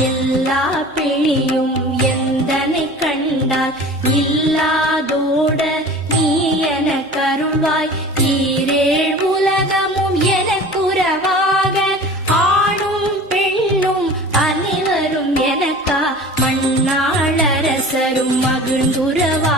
எல்லா பிணியும் எந்தனை கண்டால் இல்லாதோட நீ என கருள்வாய். ஈரேழ் உலகமும் எனக்குறவாக ஆணும் பெண்ணும் அனைவரும் எனக்கா மண்ணாளரசரும் மகிழ்ந்துறவா